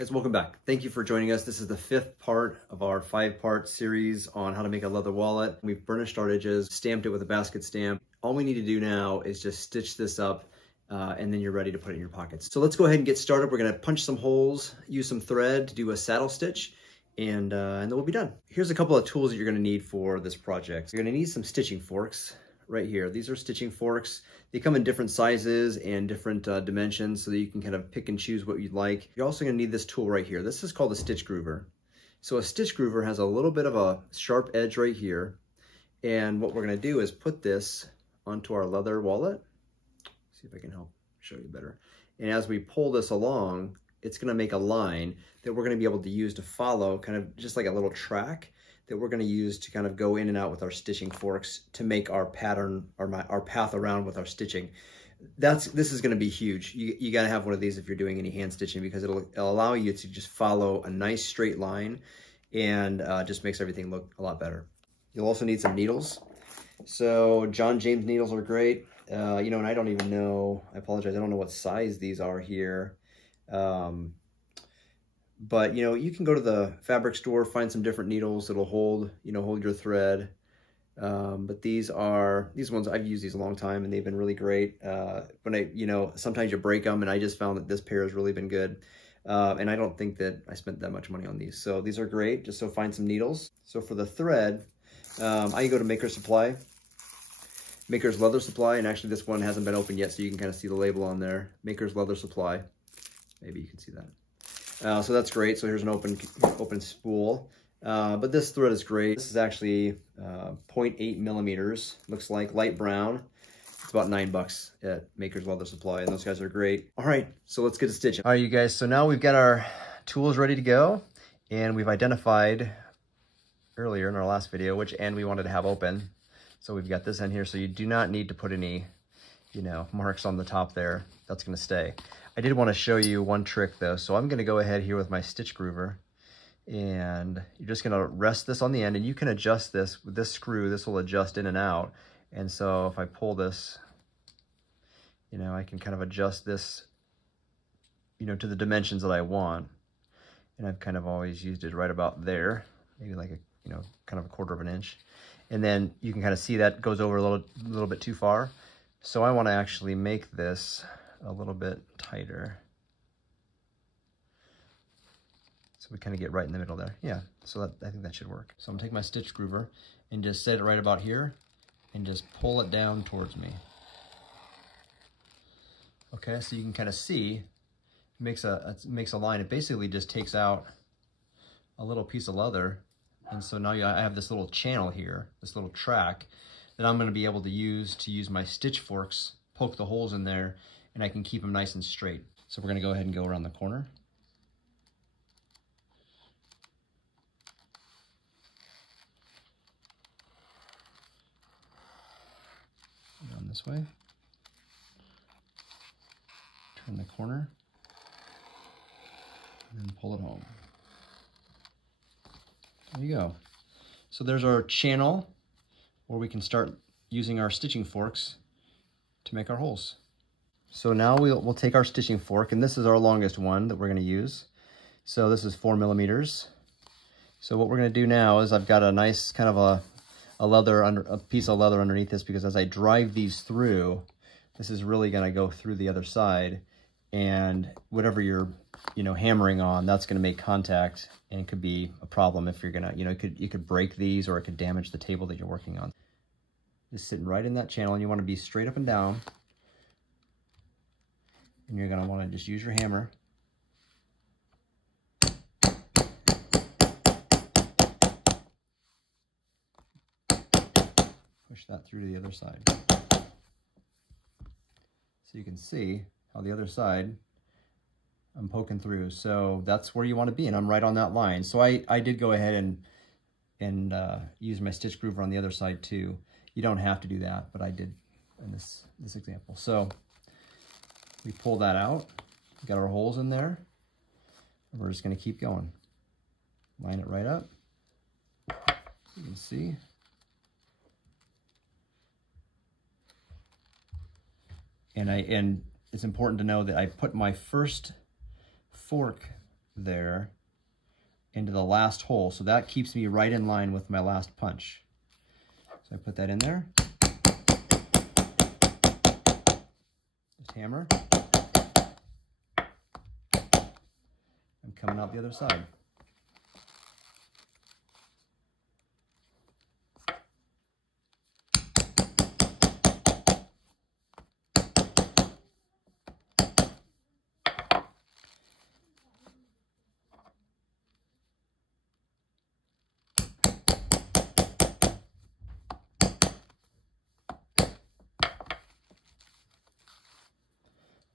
Guys, welcome back. Thank you for joining us. This is the 5th part of our 5-part series on how to make a leather wallet. We've burnished our edges, stamped it with a basket stamp. All we need to do now is just stitch this up and then you're ready to put it in your pockets. So let's go ahead and get started. We're gonna punch some holes, use some thread to do a saddle stitch, and then we'll be done. Here's a couple of tools that you're gonna need for this project. You're gonna need some stitching forks right here. These are stitching forks. They come in different sizes and different dimensions so that you can kind of pick and choose what you'd like. You're also gonna need this tool right here. This is called a stitch groover. So a stitch groover has a little bit of a sharp edge right here. And what we're gonna do is put this onto our leather wallet. See if I can help show you better. And as we pull this along, it's gonna make a line that we're gonna be able to use to follow, kind of just like a little track that we're gonna use to kind of go in and out with our stitching forks to make our pattern, or our path around with our stitching. This is gonna be huge. You gotta have one of these if you're doing any hand stitching, because it'll allow you to just follow a nice straight line and just makes everything look a lot better. You'll also need some needles. So John James needles are great. You know, and I don't even know, I apologize, I don't know what size these are here. But, you know, you can go to the fabric store, find some different needles that'll hold, you know, hold your thread. But these ones, I've used these a long time and they've been really great. When you know, sometimes you break them, and I just found that this pair has really been good. And I don't think that I spent that much money on these. So these are great, just so find some needles. So for the thread, I go to Maker's Supply. Maker's Leather Supply, and actually this one hasn't been opened yet, so you can kind of see the label on there. Maker's Leather Supply. Maybe you can see that. So that's great. So here's an open spool. But this thread is great. This is actually 0.8 millimeters. Looks like light brown. It's about $9 at Maker's Leather Supply, and those guys are great. All right, so let's get to stitching. All right, you guys, so now we've got our tools ready to go, and we've identified earlier in our last video which end we wanted to have open. So we've got this end here, so you do not need to put any, you know, marks on the top there. That's gonna stay. I did want to show you one trick though. So I'm gonna go ahead here with my stitch groover, and you're just gonna rest this on the end, and you can adjust this with this screw. This will adjust in and out. And so if I pull this, you know, I can kind of adjust this, you know, to the dimensions that I want. And I've kind of always used it right about there, maybe like a, you know, kind of a 1/4 of an inch. And then you can kind of see that goes over a little bit too far. So I want to actually make this a little bit tighter. So we kind of get right in the middle there. Yeah, so I think that should work. So I'm gonna take my stitch groover and just set it right about here and just pull it down towards me. Okay, so you can kind of see, it makes a line. It basically just takes out a little piece of leather. And so now I have this little channel here, this little track that I'm gonna be able to use my stitch forks, poke the holes in there, and I can keep them nice and straight. So we're gonna go ahead and go around the corner. Down this way. Turn the corner, and then pull it home. There you go. So there's our channel where we can start using our stitching forks to make our holes. So now we'll take our stitching fork, and this is our longest one that we're gonna use. So this is 4 millimeters. So what we're gonna do now is I've got a nice kind of a piece of leather underneath this, because as I drive these through, this is really gonna go through the other side, and whatever you're, you know, hammering on, that's gonna make contact, and it could be a problem if you're gonna, you know, you could break these, or it could damage the table that you're working on. Just sitting right in that channel, and you wanna be straight up and down, and you're gonna wanna just use your hammer. Push that through to the other side. So you can see how the other side, I'm poking through. So that's where you want to be, and I'm right on that line. So I did go ahead and use my stitch groover on the other side too. You don't have to do that, but I did in this example. So we pull that out, got our holes in there, and we're just going to keep going. Line it right up. You can see. And it's important to know that I put my first fork there into the last hole. So that keeps me right in line with my last punch. So I put that in there. Just hammer. I'm coming out the other side.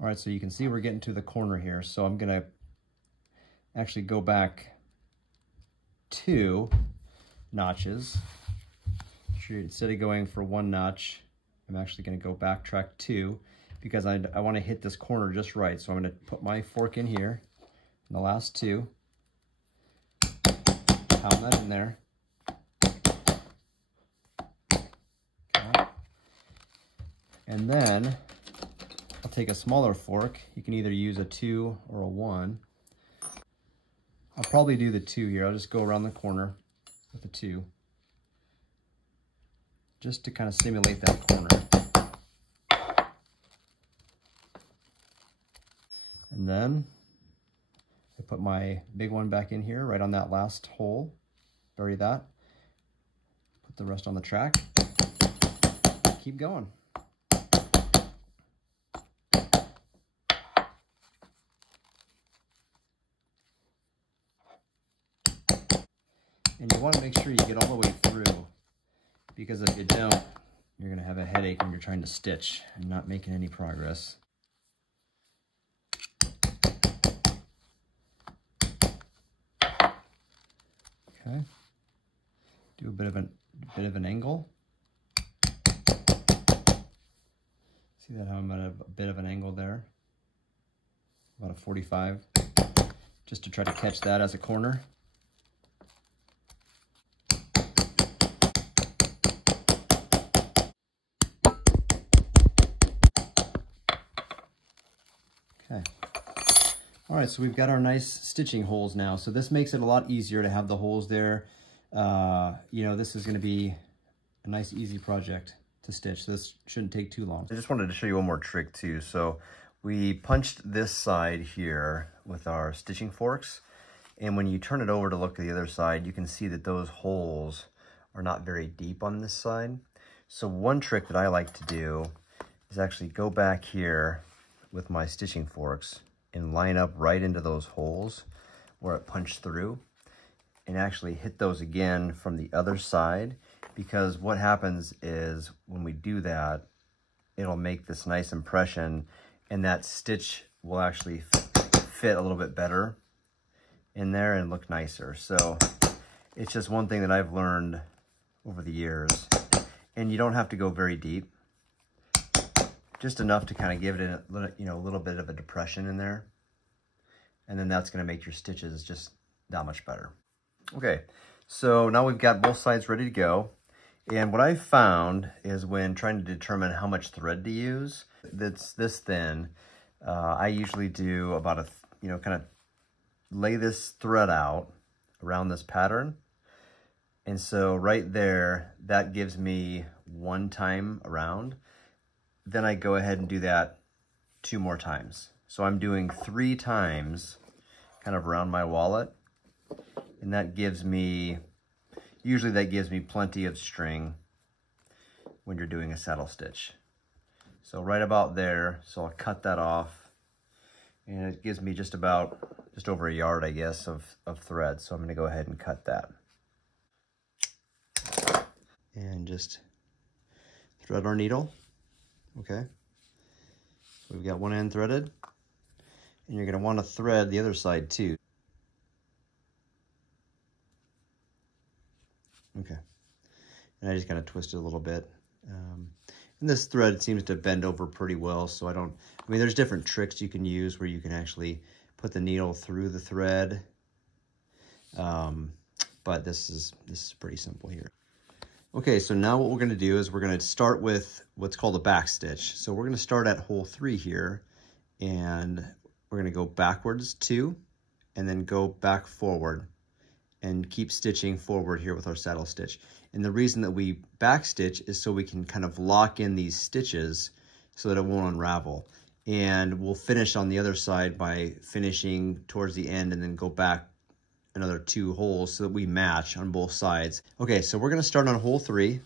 All right, so you can see we're getting to the corner here. So I'm gonna actually go back 2 notches. Instead of going for 1 notch, I'm actually gonna go backtrack 2 because I wanna hit this corner just right. So I'm gonna put my fork in here, in the last 2, pound that in there. Okay. And then I'll take a smaller fork. You can either use a 2 or a 1. I'll probably do the 2 here. I'll just go around the corner with the 2. Just to kind of simulate that corner. And then I put my big one back in here, right on that last hole. Bury that. Put the rest on the track. Keep going. And you want to make sure you get all the way through, because if you don't, you're going to have a headache when you're trying to stitch and not making any progress. Okay. Do a bit of an angle. See that how I'm at a bit of an angle there? About a 45, just to try to catch that as a corner. Okay. All right, so we've got our nice stitching holes now. So this makes it a lot easier to have the holes there. You know, this is going to be a nice, easy project to stitch. So this shouldn't take too long. I just wanted to show you one more trick too. So we punched this side here with our stitching forks. And when you turn it over to look at the other side, you can see that those holes are not very deep on this side. So one trick that I like to do is actually go back here with my stitching forks and line up right into those holes where it punched through, and actually hit those again from the other side, because what happens is when we do that, it'll make this nice impression, and that stitch will actually fit a little bit better in there and look nicer. So it's just one thing that I've learned over the years. And you don't have to go very deep, just enough to kind of give it a little bit of a depression in there. And then that's going to make your stitches just that much better. Okay, so now we've got both sides ready to go. And what I've found is when trying to determine how much thread to use that's this thin, I usually do about kind of lay this thread out around this pattern. And so right there, that gives me 1 time around. Then I go ahead and do that 2 more times. So I'm doing 3 times kind of around my wallet. And that gives me, usually that gives me plenty of string when you're doing a saddle stitch. So right about there, so I'll cut that off. And it gives me just over a yard, I guess, of thread. So I'm gonna go ahead and cut that. And just thread our needle. Okay, so we've got one end threaded, and you're going to want to thread the other side too. Okay, and I just kind of twist it a little bit. And this thread seems to bend over pretty well, so I mean, there's different tricks you can use where you can actually put the needle through the thread, but this is pretty simple here. Okay, so now what we're going to do is we're going to start with what's called a back stitch. So we're going to start at hole 3 here, and we're going to go backwards 2, and then go back forward and keep stitching forward here with our saddle stitch. And the reason that we back stitch is so we can kind of lock in these stitches so that it won't unravel. And we'll finish on the other side by finishing towards the end and then go back another 2 holes so that we match on both sides. Okay, so we're gonna start on hole 3.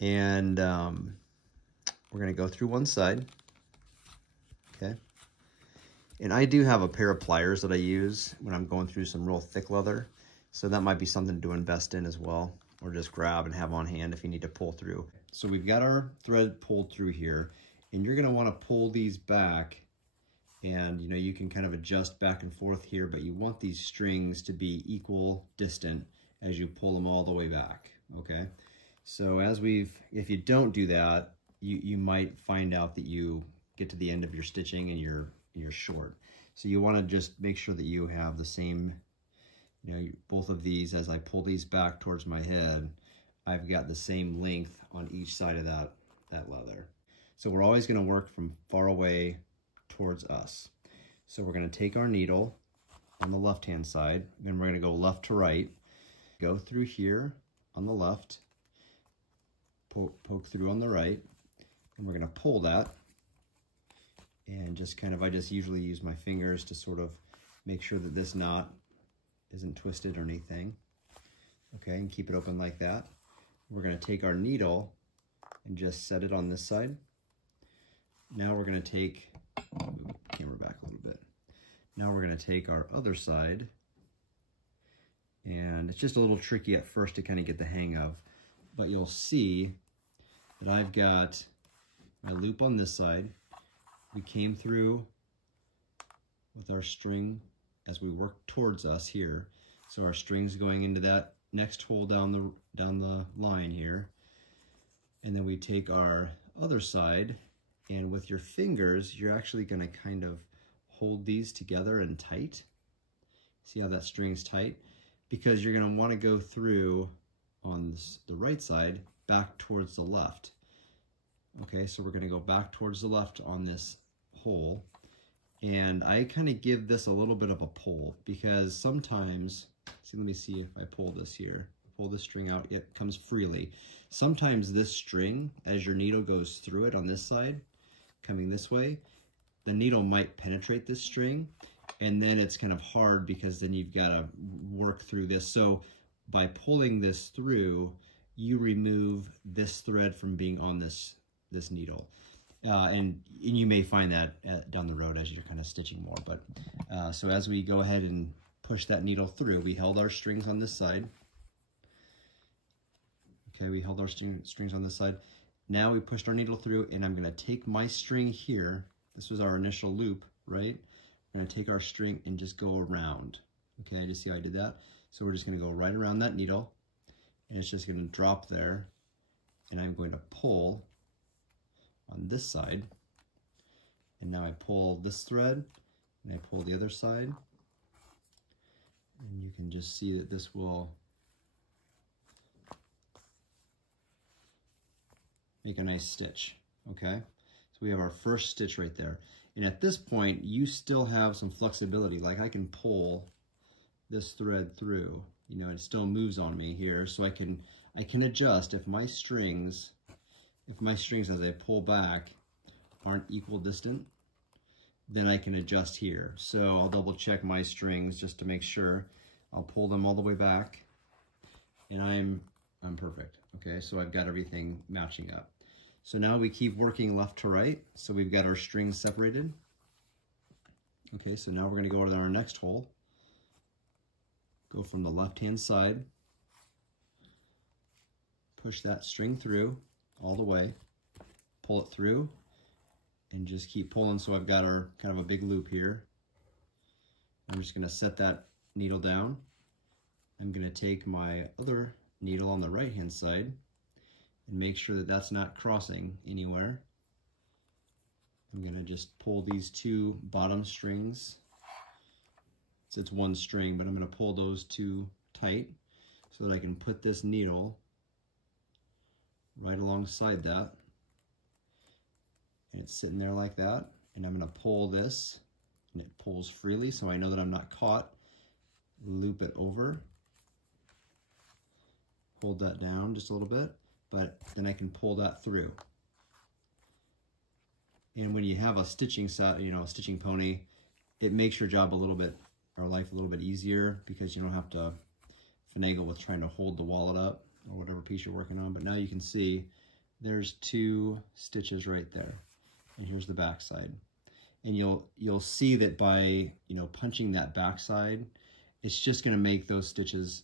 And we're gonna go through one side, okay? And I do have a pair of pliers that I use when I'm going through some real thick leather. So that might be something to invest in as well, or just grab and have on hand if you need to pull through. So we've got our thread pulled through here, and you're gonna wanna pull these back, and you can kind of adjust back and forth here, but you want these strings to be equal distant as you pull them all the way back, okay? So if you don't do that, you might find out that you get to the end of your stitching and you're short. So you want to just make sure that you have the same, both of these. As I pull these back towards my head, I've got the same length on each side of that leather. So we're always going to work from far away towards us. So we're going to take our needle on the left hand side, and we're going to go left to right, go through here on the left, poke through on the right, and we're going to pull that. And just I just usually use my fingers to sort of make sure that this knot isn't twisted or anything. Okay, and keep it open like that. We're going to take our needle and just set it on this side. Now we're going to take, move the camera back a little bit. Now we're going to take our other side, and it's just a little tricky at first to kind of get the hang of, but you'll see that I've got my loop on this side. We came through with our string as we work towards us here. So our string's going into that next hole down the line here. And then we take our other side, and with your fingers, you're actually gonna kind of hold these together and tight. See how that string's tight? Because you're gonna wanna go through on the right side back towards the left. Okay, so we're gonna go back towards the left on this hole, and I kind of give this a little bit of a pull, because sometimes, let me see if I pull this here, pull this string out, it comes freely. Sometimes this string, as your needle goes through it on this side, coming this way, the needle might penetrate this string, and then it's kind of hard because then you've got to work through this. So by pulling this through, you remove this thread from being on this needle. And you may find that down the road as you're kind of stitching more. But so as we go ahead and push that needle through, we held our strings on this side. Okay, we held our strings on this side. Now we pushed our needle through, and I'm going to take my string here. This was our initial loop, right? We're going to take our string and just go around. Okay, just see how I did that? So we're just going to go right around that needle, and it's just going to drop there, and I'm going to pull on this side, and now I pull this thread and I pull the other side, and you can just see that this will make a nice stitch. Okay, so we have our first stitch right there, and at this point you still have some flexibility. Like I can pull this thread through, it still moves on me here, so I can adjust if my strings as I pull back aren't equal distant, then I can adjust here. So I'll double check my strings just to make sure. I'll pull them all the way back, and I'm perfect. Okay, so I've got everything matching up. So now we keep working left to right. So we've got our strings separated. Okay, so now we're going to go to our next hole. Go from the left-hand side, push that string through all the way, pull it through, and just keep pulling. So I've got our kind of a big loop here. I'm just going to set that needle down. I'm going to take my other needle on the right hand side and make sure that that's not crossing anywhere. I'm going to just pull these two bottom strings. It's one string, but I'm going to pull those two tight so that I can put this needle right alongside that, and it's sitting there like that, and I'm going to pull this and it pulls freely, so I know that I'm not caught. Loop it over, hold that down just a little bit, but then I can pull that through. And when you have a stitching set, a stitching pony, it makes your job a little bit, or life a little bit easier, because you don't have to finagle with trying to hold the wallet up or whatever piece you're working on. But now you can see there's 2 stitches right there, and here's the back side. And you'll see that by punching that back side, it's just going to make those stitches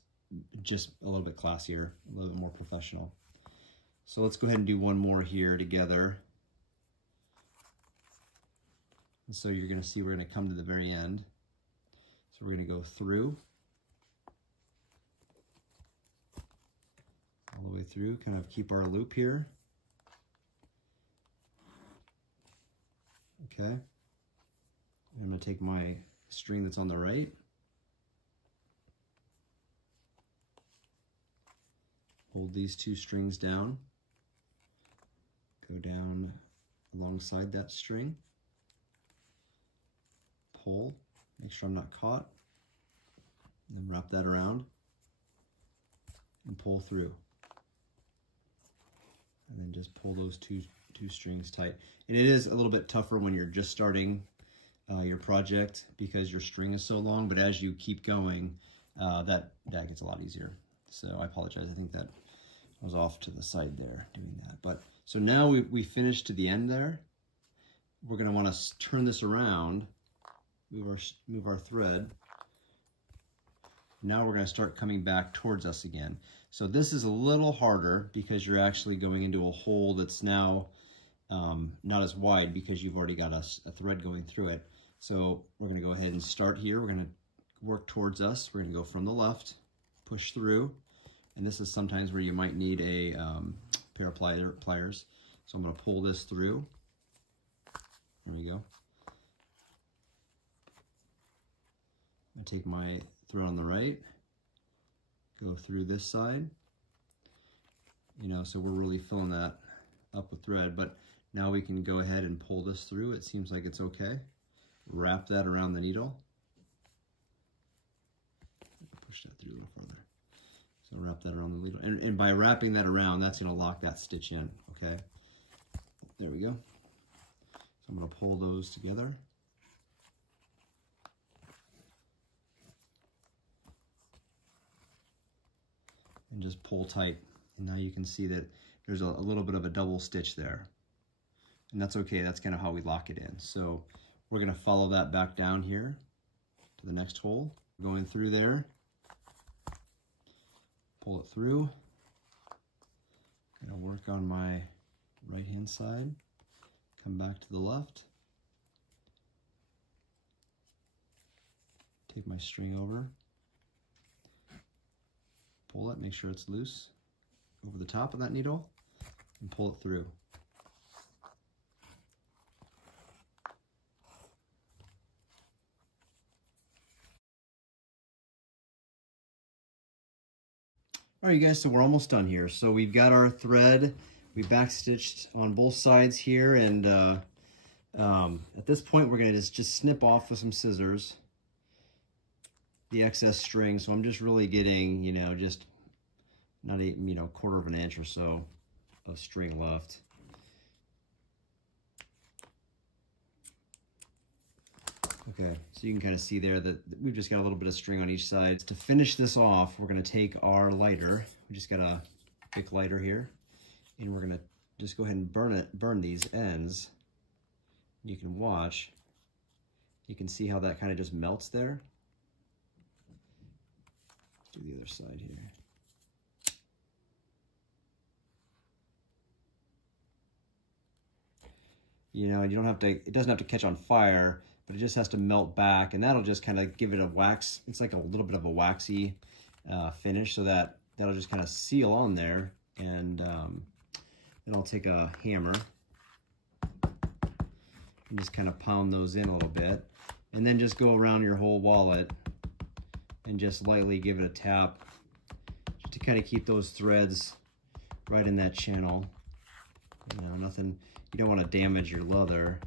just a little bit classier, a little bit more professional. So let's go ahead and do one more here together. And so you're going to see we're going to come to the very end. So we're going to go through, all the way through, kind of keep our loop here. Okay. I'm going to take my string that's on the right, hold these 2 strings down, go down alongside that string, pull, make sure I'm not caught, and then wrap that around and pull through. And then just pull those two strings tight. And it is a little bit tougher when you're just starting your project because your string is so long, but as you keep going, that gets a lot easier. So I apologize, I think that I was off to the side there doing that. But so now we finished to the end there. We're going to want to turn this around, move our thread. Now we're going to start coming back towards us again. So this is a little harder because you're actually going into a hole that's now not as wide because you've already got a thread going through it. So we're going to go ahead and start here. We're going to work towards us. We're going to go from the left, push through, and this is sometimes where you might need a pair of pliers. So I'm going to pull this through. There we go. I'm going to take my thread on the right, go through this side, so we're really filling that up with thread, but now we can go ahead and pull this through. It seems like it's okay. Wrap that around the needle. Push that through a little further. So wrap that around the needle. And by wrapping that around, that's going to lock that stitch in, okay? There we go. So I'm going to pull those together. And just pull tight. And now you can see that there's a little bit of a double stitch there. And that's okay, that's kind of how we lock it in. So we're going to follow that back down here to the next hole. Going through there, pull it through. I'm going to work on my right hand side, come back to the left, take my string over, pull it, make sure it's loose over the top of that needle, and pull it through. All right, you guys, so we're almost done here. So we've got our thread, we backstitched on both sides here, and at this point we're gonna just snip off with some scissors the excess string. So I'm just really getting, just not a, quarter of an inch or so of string left. Okay, so you can kind of see there that we've just got a little bit of string on each side. To finish this off, we're going to take our lighter. We just got a Bic lighter here, and we're going to just go ahead and burn these ends. You can watch. You can see how that kind of just melts there. Let's do the other side here. You don't have to, it doesn't have to catch on fire, but it just has to melt back, and that'll just kind of give it a wax. It's like a little bit of a waxy finish, so that'll just kind of seal on there. And then I'll take a hammer and just kind of pound those in a little bit, and then just go around your whole wallet and just lightly give it a tap just to kind of keep those threads right in that channel. Nothing, you don't want to damage your leather.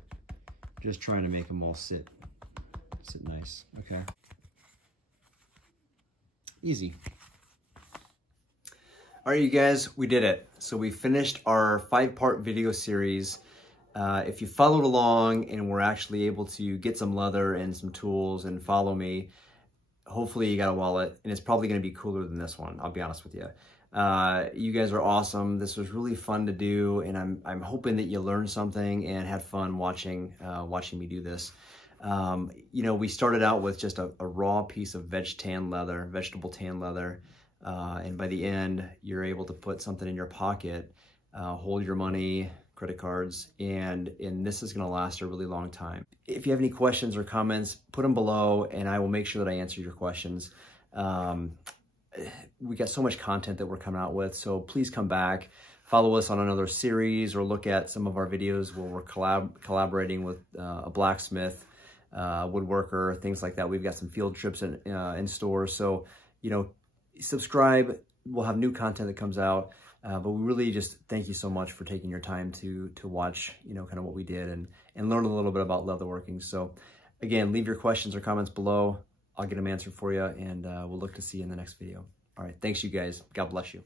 Just trying to make them all sit sit nice. Okay. Easy. All right, you guys, we did it. So we finished our 5-part video series. If you followed along and were actually able to get some leather and some tools and follow me, hopefully you got a wallet, and it's probably going to be cooler than this one. I'll be honest with you. You guys are awesome. This was really fun to do, and I'm hoping that you learned something and had fun watching me do this. You know, we started out with just a raw piece of vegetable tan leather, and by the end, you're able to put something in your pocket, hold your money, credit cards, and this is going to last a really long time. If you have any questions or comments, put them below, and I will make sure that I answer your questions. We got so much content that we're coming out with, so please come back, follow us on another series, or look at some of our videos where we're collaborating with a blacksmith, woodworker, things like that. We've got some field trips in stores, so you know, subscribe. We'll have new content that comes out, but we really just thank you so much for taking your time to watch, you know, kind of what we did and learn a little bit about leatherworking. So again, leave your questions or comments below. I'll get them answered for you, and we'll look to see you in the next video. All right, thanks you guys. God bless you.